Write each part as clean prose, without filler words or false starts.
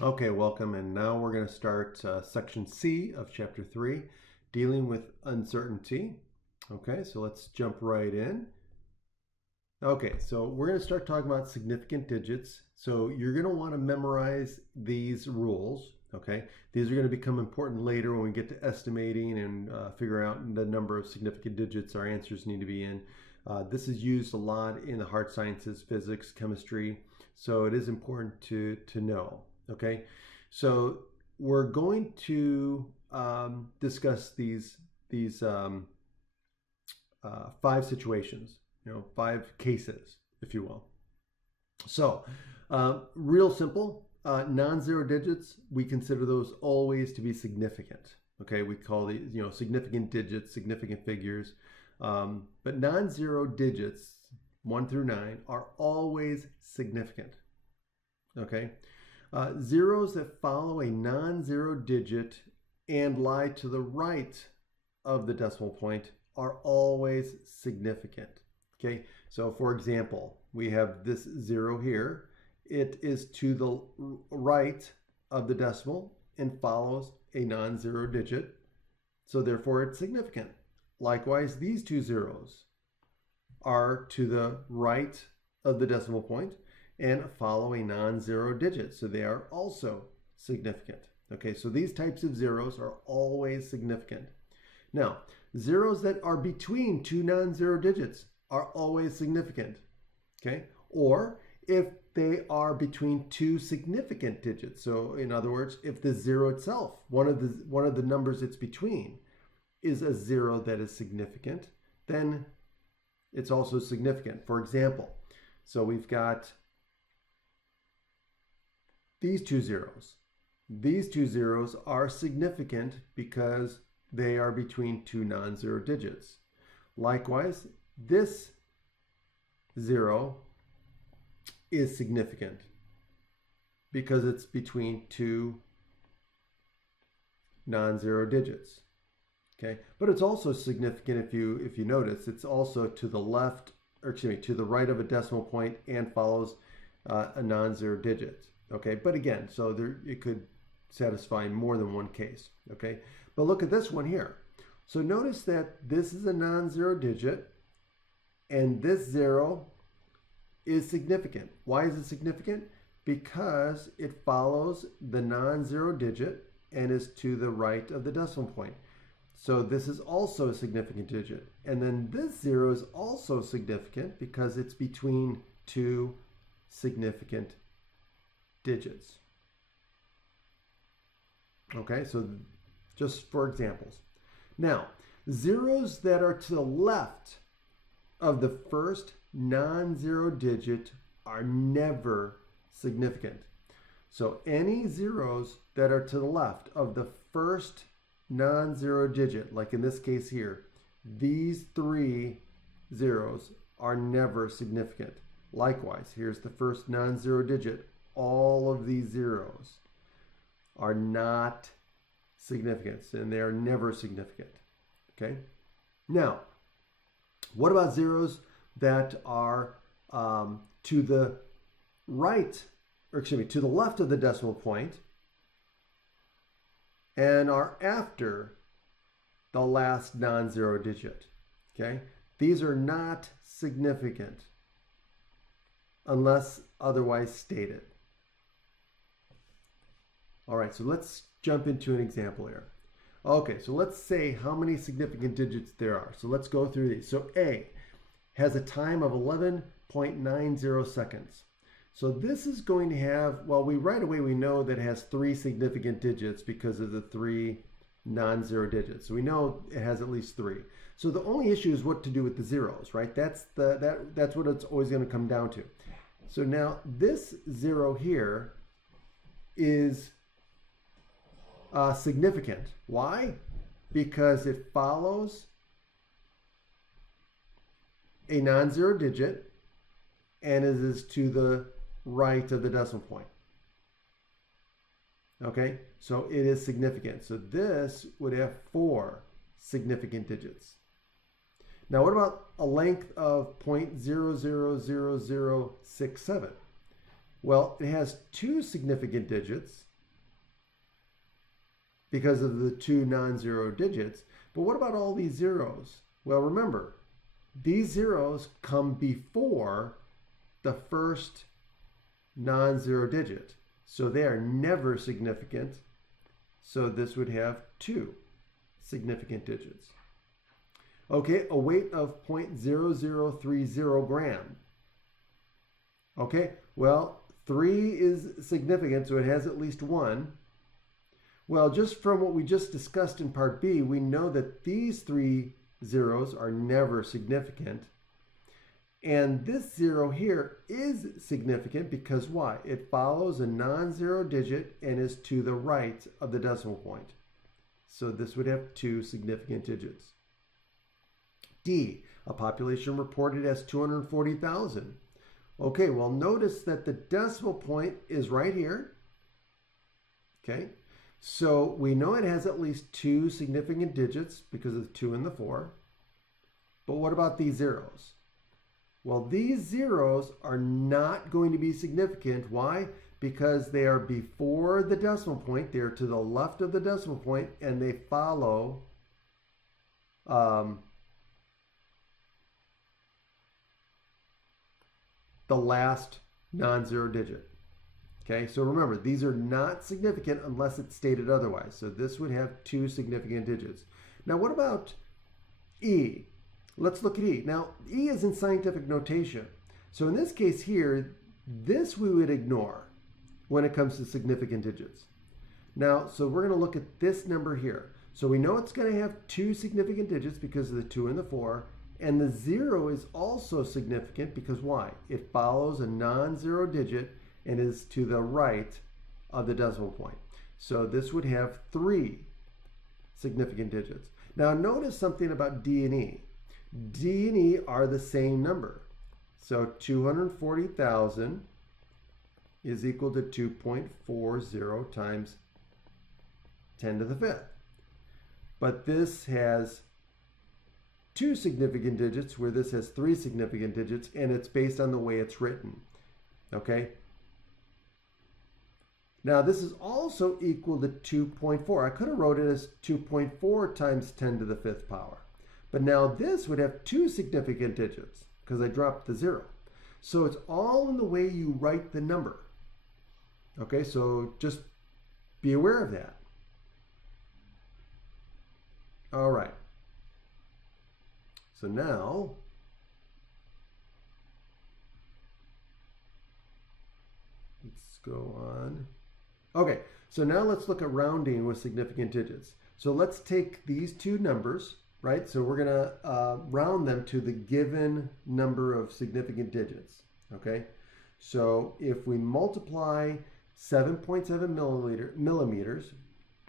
Okay, welcome. And now we're going to start section C of chapter 3, dealing with uncertainty. Okay, so let's jump right in. Okay, so we're going to start talking about significant digits. So you're going to want to memorize these rules. Okay, these are going to become important later when we get to estimating and figure out the number of significant digits our answers need to be in. This is used a lot in the hard sciences, physics, chemistry. So it is important to know. Okay, so we're going to discuss these 5 situations, 5 cases, if you will. So, real simple. Non-zero digits, we consider those always to be significant. Okay, we call these, significant digits, significant figures. But non-zero digits, 1 through 9, are always significant. Okay, zeros that follow a non-zero digit and lie to the right of the decimal point are always significant. Okay, so for example, we have this 0 here. It is to the right of the decimal and follows a non-zero digit, so therefore it's significant. Likewise, these 2 zeros are to the right of the decimal point and follow a non-zero digit, so they are also significant. Okay, so these types of zeros are always significant. Now, zeros that are between 2 non-zero digits are always significant. Okay, or if they are between 2 significant digits. So in other words, if the 0 itself, one of the numbers it's between, is a 0 that is significant, then it's also significant. For example, so we've got these 2 zeros. These 2 zeros are significant because they are between 2 non-zero digits. Likewise, this 0 is significant because it's between 2 non-zero digits. Okay, but it's also significant if you notice, it's also to the left, or excuse me, to the right of a decimal point and follows a non-zero digit. Okay, but again, so it could satisfy more than one case. Okay, but look at this one here. So notice that this is a non-zero digit and this 0 is significant. Why is it significant? Because it follows the non-zero digit and is to the right of the decimal point. So this is also a significant digit. And then this 0 is also significant because it's between 2 significant digits. Okay, so just for examples. Now, zeros that are to the left of the first non-zero digit are never significant. So any zeros that are to the left of the first non-zero digit, like in this case here, these 3 zeros are never significant. Likewise, here's the first non-zero digit. All of these zeros are not significant, and they are never significant. Okay? Now, what about zeros that are to the right, or excuse me, to the left of the decimal point and are after the last non-zero digit? Okay? These are not significant unless otherwise stated. All right, so let's jump into an example here. Okay, so let's say how many significant digits there are. So let's go through these. So A has a time of 11.90 seconds. So this is going to have, well, right away we know that it has 3 significant digits because of the 3 non-zero digits. So we know it has at least 3. So the only issue is what to do with the zeros, right? That's what it's always going to come down to. So now this 0 here is significant. Why? Because it follows a non-zero digit and it is to the right of the decimal point. Okay, so it is significant. So this would have 4 significant digits. Now what about a length of 0.000067? Well, it has 2 significant digits because of the two non-zero digits. But what about all these zeros? Well, remember, these zeros come before the first non-zero digit. So they are never significant. So this would have two significant digits. Okay, a weight of 0.0030 gram. Okay, well, 3 is significant, so it has at least one. Well, just from what we just discussed in part B, we know that these three zeros are never significant. And this zero here is significant because why? It follows a non-zero digit and is to the right of the decimal point. So this would have two significant digits. D, a population reported as 240,000. Okay, well, notice that the decimal point is right here. Okay, so we know it has at least two significant digits because of the 2 and the 4. But what about these zeros? Well, these zeros are not going to be significant. Why? Because they are before the decimal point. They're to the left of the decimal point, and they follow the last non-zero digit. Okay, so remember, these are not significant unless it's stated otherwise. So this would have two significant digits. Now, what about E? Let's look at E. Now, E is in scientific notation. So in this case here, this we would ignore when it comes to significant digits. Now, so we're going to look at this number here. So we know it's going to have two significant digits because of the 2 and the 4. And the 0 is also significant because why? It follows a non-zero digit and is to the right of the decimal point. So this would have 3 significant digits. Now notice something about D and E. D and E are the same number. So 240,000 is equal to 2.40 times 10 to the 5th. But this has two significant digits where this has 3 significant digits, and it's based on the way it's written. Okay? Now this is also equal to 2.4. I could have wrote it as 2.4 times 10 to the 5th power. But now this would have 2 significant digits because I dropped the 0. So it's all in the way you write the number. Okay, so just be aware of that. All right. So now, let's go on. Okay, so now let's look at rounding with significant digits. So let's take these two numbers, right? So we're going to round them to the given number of significant digits, okay? So if we multiply 7.7 millimeters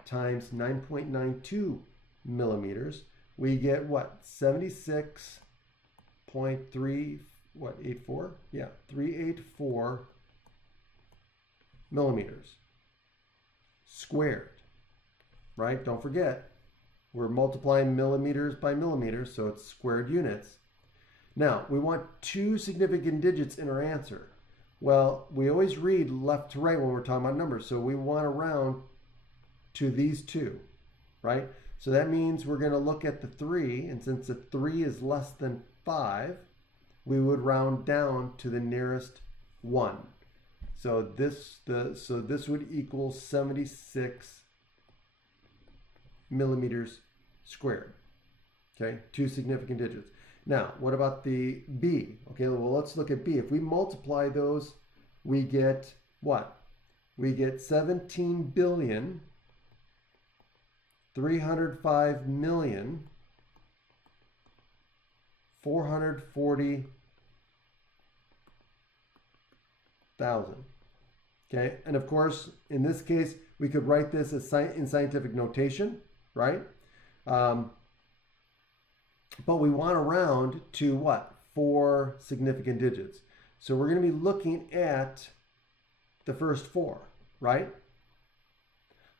times 9.92 millimeters, we get what? 76.84? Yeah, 384 millimeters squared, right? Don't forget, we're multiplying millimeters by millimeters, so it's squared units. Now, we want 2 significant digits in our answer. Well, we always read left to right when we're talking about numbers, so we want to round to these 2, right? So that means we're going to look at the 3, and since the 3 is less than 5, we would round down to the nearest 1. So this would equal 76 millimeters squared. Okay, 2 significant digits. Now, what about the B? Okay, well, let's look at B. If we multiply those, we get what? We get 17,305,440,000. Okay, and of course, in this case, we could write this as in scientific notation, right? But we want to round to what? 4 significant digits. So we're going to be looking at the first 4, right?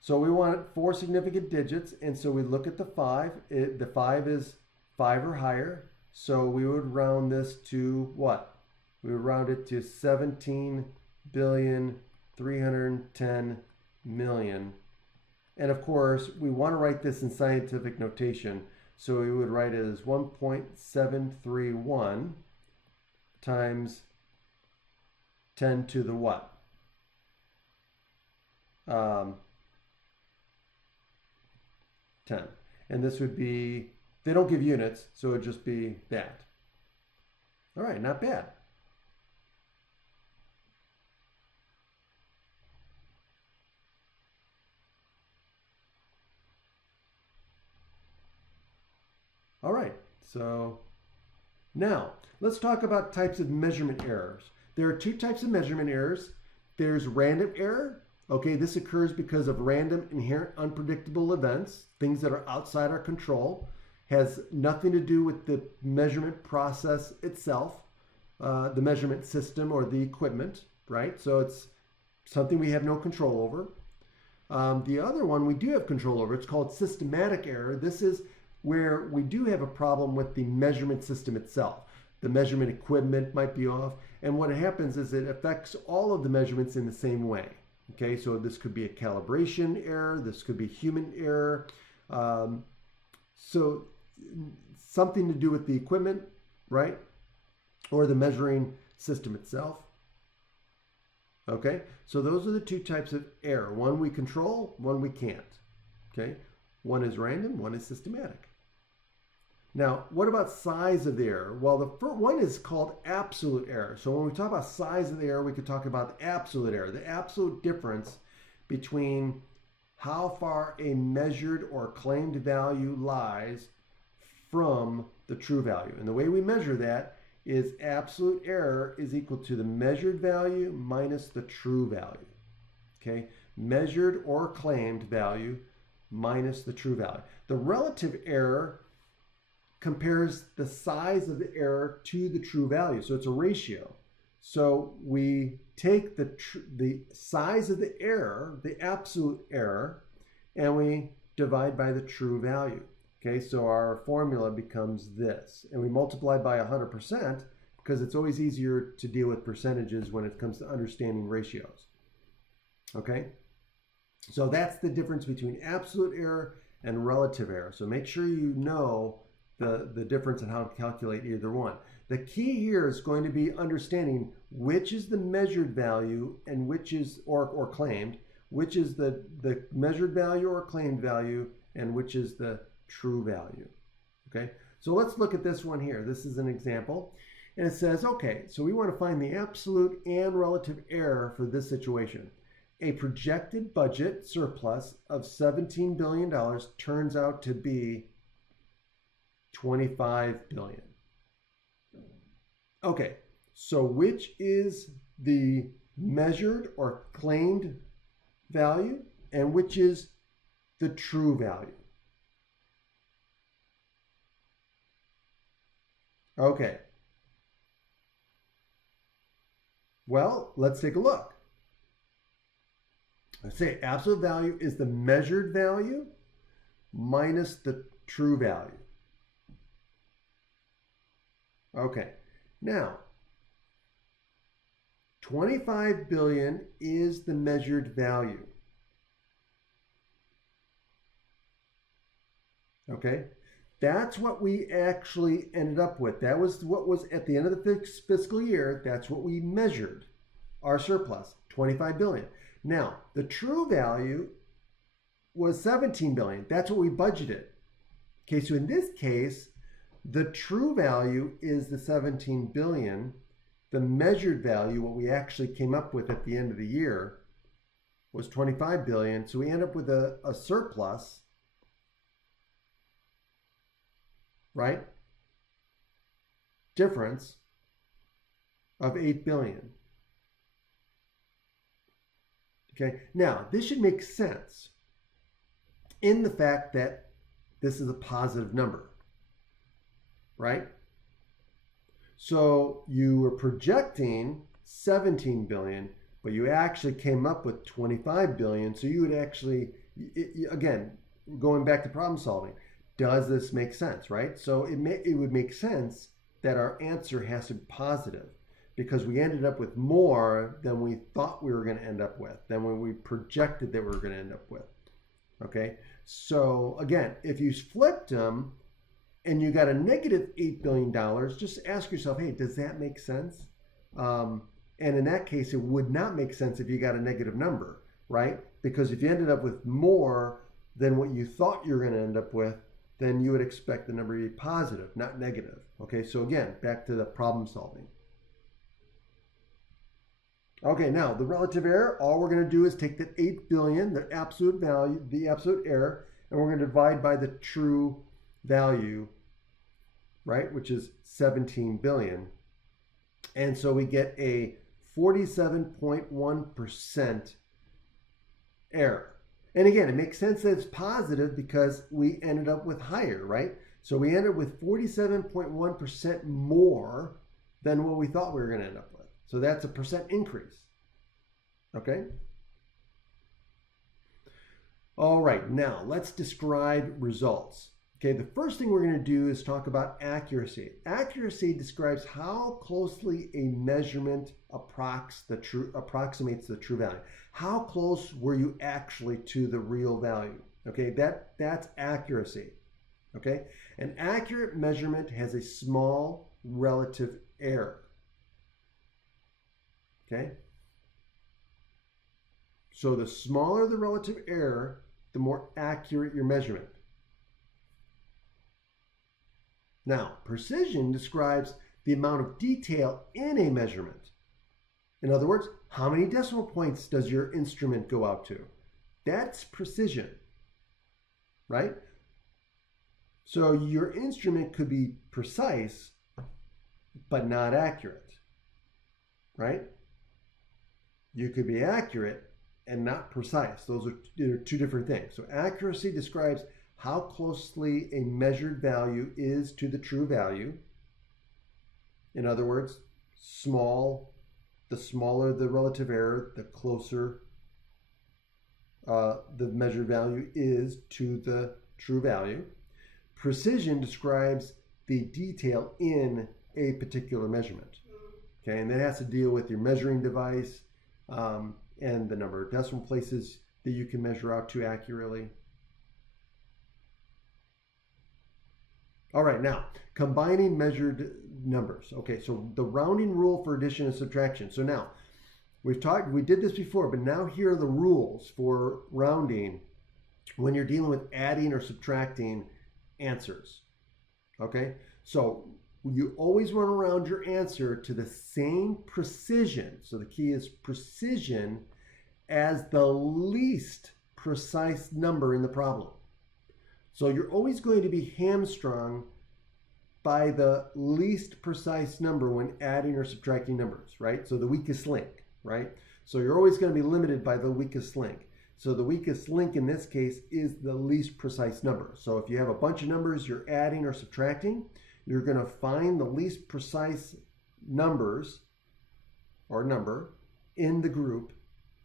So we want 4 significant digits, and so we look at the 5. The 5 is 5 or higher, so we would round this to what? We would round it to 17,310,000,000. And of course, we want to write this in scientific notation. So we would write it as 1.731 times 10 to the what? 10. And this would be, they don't give units, so it would just be that. All right, not bad. All right, so now let's talk about types of measurement errors. There are two types of measurement errors. There's random error. Okay, this occurs because of random, inherent, unpredictable events, things that are outside our control, has nothing to do with the measurement process itself, the measurement system or the equipment, right? So it's something we have no control over. The other one we do have control over. It's called systematic error. This is where we do have a problem with the measurement system itself. The measurement equipment might be off, and what happens is it affects all of the measurements in the same way. Okay, so this could be a calibration error, this could be human error. So something to do with the equipment, right? Or the measuring system itself. Okay, so those are the two types of error. One we control, one we can't. Okay, one is random, one is systematic. Now, what about size of the error? Well, the first one is called absolute error. So when we talk about size of the error, we could talk about the absolute error, the absolute difference between how far a measured or claimed value lies from the true value. And the way we measure that is absolute error is equal to the measured value minus the true value. Okay, measured or claimed value minus the true value. The relative error compares the size of the error to the true value. So it's a ratio. So we take the size of the error, the absolute error, and we divide by the true value. Okay, so our formula becomes this. And we multiply by 100% because it's always easier to deal with percentages when it comes to understanding ratios. Okay, so that's the difference between absolute error and relative error. So make sure you know the difference in how to calculate either one. The key here is going to be understanding which is the measured value and which is, or claimed, which is the measured value or claimed value and which is the true value. Okay, so let's look at this one here. This is an example. And it says, okay, so we want to find the absolute and relative error for this situation. A projected budget surplus of $17 billion turns out to be $25 billion. Okay, so which is the measured or claimed value and which is the true value? Okay. Well, let's take a look. Let's say absolute value is the measured value minus the true value. Okay, now 25 billion is the measured value. Okay, that's what we actually ended up with. That was what was at the end of the fiscal year. That's what we measured, our surplus, 25 billion. Now, the true value was 17 billion. That's what we budgeted. Okay, so in this case, the true value is the 17 billion. The measured value, what we actually came up with at the end of the year, was 25 billion. So we end up with a surplus, right? Difference of 8 billion. Okay, now this should make sense in the fact that this is a positive number. Right? So you were projecting 17 billion, but you actually came up with 25 billion. So you would actually, again, going back to problem solving, does this make sense, right? So it would make sense that our answer has to be positive because we ended up with more than we thought we were going to end up with, than when we projected that we were going to end up with. Okay, so again, if you flipped them and you got a negative $8 billion, just ask yourself, hey, does that make sense? And in that case, it would not make sense if you got a negative number, right? Because if you ended up with more than what you thought you were going to end up with, then you would expect the number to be positive, not negative. Okay, so again, back to the problem solving. Okay, now the relative error, all we're going to do is take that 8 billion, the absolute value, the absolute error, and we're going to divide by the true value, right, which is 17 billion. And so we get a 47.1% error. And again, it makes sense that it's positive because we ended up with higher, right? So we ended up with 47.1% more than what we thought we were going to end up with. So that's a percent increase. Okay? All right, now let's describe results. Okay, the first thing we're going to do is talk about accuracy. Accuracy describes how closely a measurement approximates the true value. How close were you actually to the real value? Okay, that's accuracy. Okay, an accurate measurement has a small relative error. Okay, so the smaller the relative error, the more accurate your measurement. Now, precision describes the amount of detail in a measurement. In other words, how many decimal points does your instrument go out to? That's precision, right? So your instrument could be precise, but not accurate, right? You could be accurate and not precise. Those are two different things. So accuracy describes how closely a measured value is to the true value. In other words, the smaller the relative error, the closer the measured value is to the true value. Precision describes the detail in a particular measurement. Okay, and that has to deal with your measuring device and the number of decimal places that you can measure out to accurately. All right, now combining measured numbers. Okay, so the rounding rule for addition and subtraction. So now we did this before, but now here are the rules for rounding when you're dealing with adding or subtracting answers. Okay, so you always want to round your answer to the same precision. So the key is precision as the least precise number in the problem. So you're always going to be hamstrung by the least precise number when adding or subtracting numbers, right? So the weakest link, right? So you're always going to be limited by the weakest link. So the weakest link in this case is the least precise number. So if you have a bunch of numbers you're adding or subtracting, you're going to find the least precise numbers or number in the group,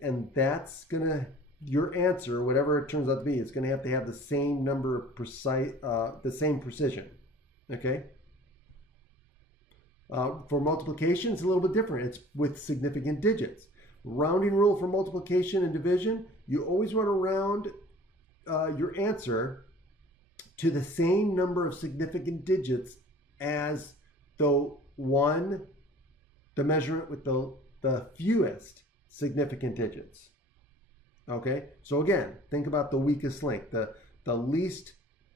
and that's going to, your answer, whatever it turns out to be, is going to have the same number of precise, the same precision. Okay. For multiplication, it's a little bit different. It's with significant digits. Rounding rule for multiplication and division, you always want to round your answer to the same number of significant digits as the measurement with the fewest significant digits. Okay, so again, think about the weakest link. The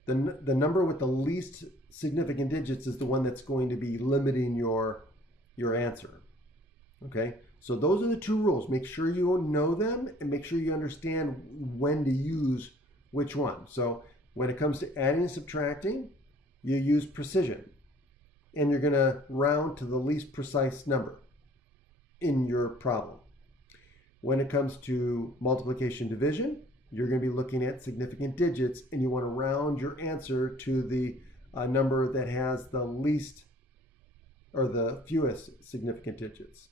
number with the least significant digits is the one that's going to be limiting your answer. Okay, so those are the two rules. Make sure you know them and make sure you understand when to use which one. So when it comes to adding and subtracting, you use precision, and you're going to round to the least precise number in your problem. When it comes to multiplication division, you're going to be looking at significant digits, and you want to round your answer to the number that has the least or the fewest significant digits.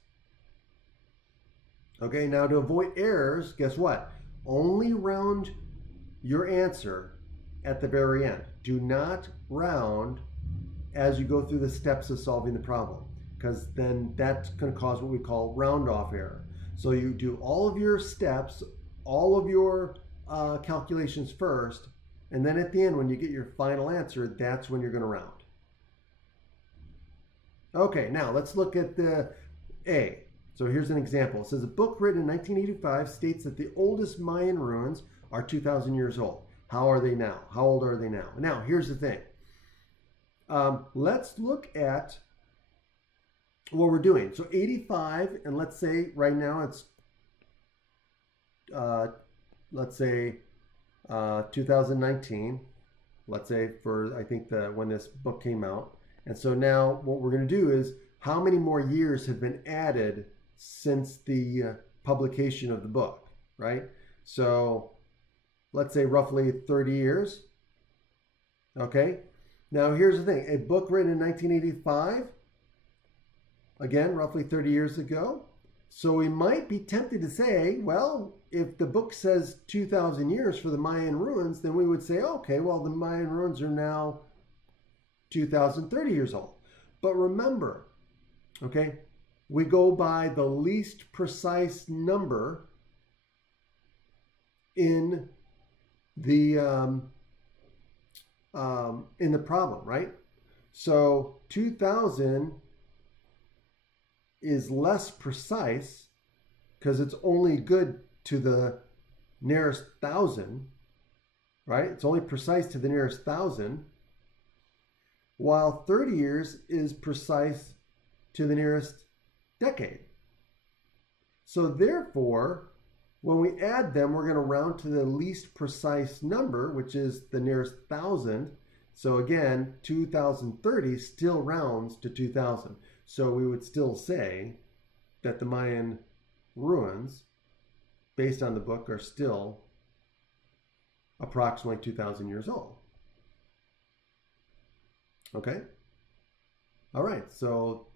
Okay, now to avoid errors, guess what? Only round your answer at the very end. Do not round as you go through the steps of solving the problem, because then that's going to cause what we call round off error. So you do all of your steps, all of your calculations first, and then at the end, when you get your final answer, that's when you're going to round. Okay, now let's look at the A. So here's an example. It says a book written in 1985 states that the oldest Mayan ruins are 2,000 years old. How are they now? How old are they now? Now, here's the thing. Let's look at what we're doing. So 85, and let's say right now it's, let's say 2019. Let's say for, I think when this book came out. And so now what we're going to do is how many more years have been added since the publication of the book, right? So let's say roughly 30 years. Okay. Now here's the thing. A book written in 1985, again, roughly 30 years ago. So we might be tempted to say, well, if the book says 2,000 years for the Mayan ruins, then we would say, okay, well, the Mayan ruins are now 2,030 years old. But remember, okay, we go by the least precise number in the problem, right? So 2,000 is less precise because it's only good to the nearest 1,000, right? It's only precise to the nearest 1,000, while 30 years is precise to the nearest decade. So therefore, when we add them, we're going to round to the least precise number, which is the nearest 1,000. So again, 2030 still rounds to 2,000. So we would still say that the Mayan ruins, based on the book, are still approximately 2,000 years old. Okay? All right, so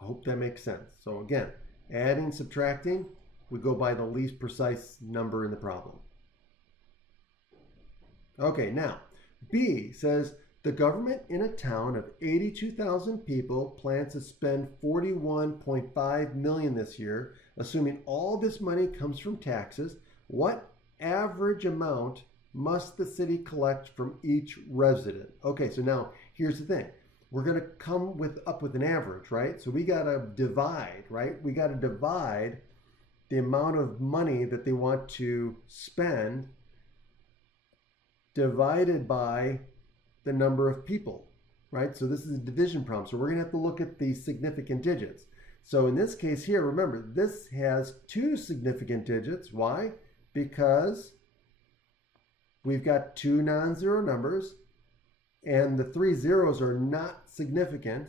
I hope that makes sense. So again, adding, subtracting, we go by the least precise number in the problem. Okay, now, B says, the government in a town of 82,000 people plans to spend $41.5 million this year. Assuming all this money comes from taxes, what average amount must the city collect from each resident? Okay, so now here's the thing. We're going to come up with an average, right? So we got to divide, right? We got to divide the amount of money that they want to spend divided by the number of people, right? So this is a division problem. So we're going to have to look at the significant digits. So in this case here, remember, this has two significant digits. Why? Because we've got two non-zero numbers, and the 3 zeros are not significant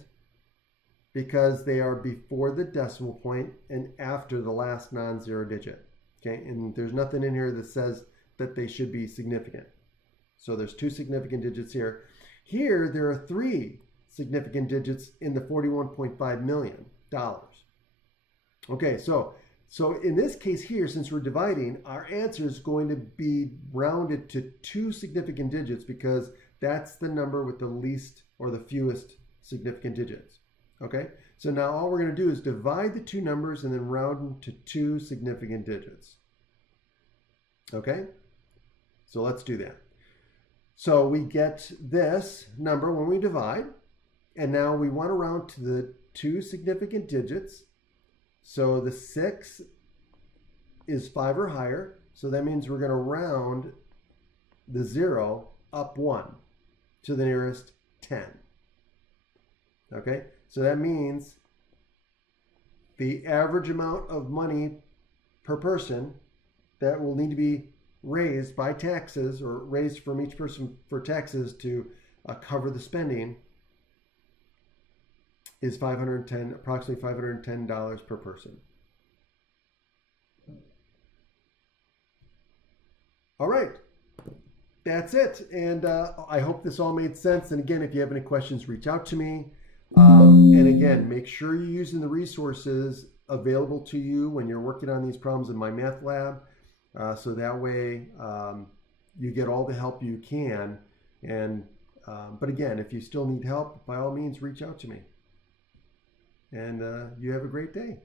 because they are before the decimal point and after the last non-zero digit. Okay, and there's nothing in here that says that they should be significant. So there's two significant digits here. Here, there are three significant digits in the $41.5 million. Okay, so in this case here, since we're dividing, our answer is going to be rounded to two significant digits because that's the number with the least or the fewest significant digits. Okay, so now all we're going to do is divide the two numbers and then round them to two significant digits. Okay, so let's do that. So we get this number when we divide, and now we want to round to the two significant digits. So the 6 is 5 or higher, so that means we're going to round the 0 up 1 to the nearest 10. Okay, so that means the average amount of money per person that will need to be raised by taxes or raised from each person for taxes to cover the spending is approximately $510 per person. All right, that's it. And I hope this all made sense. And again, if you have any questions, reach out to me. And again, make sure you're using the resources available to you when you're working on these problems in my math lab. So that way you get all the help you can. And but again, if you still need help, by all means, reach out to me. And you have a great day.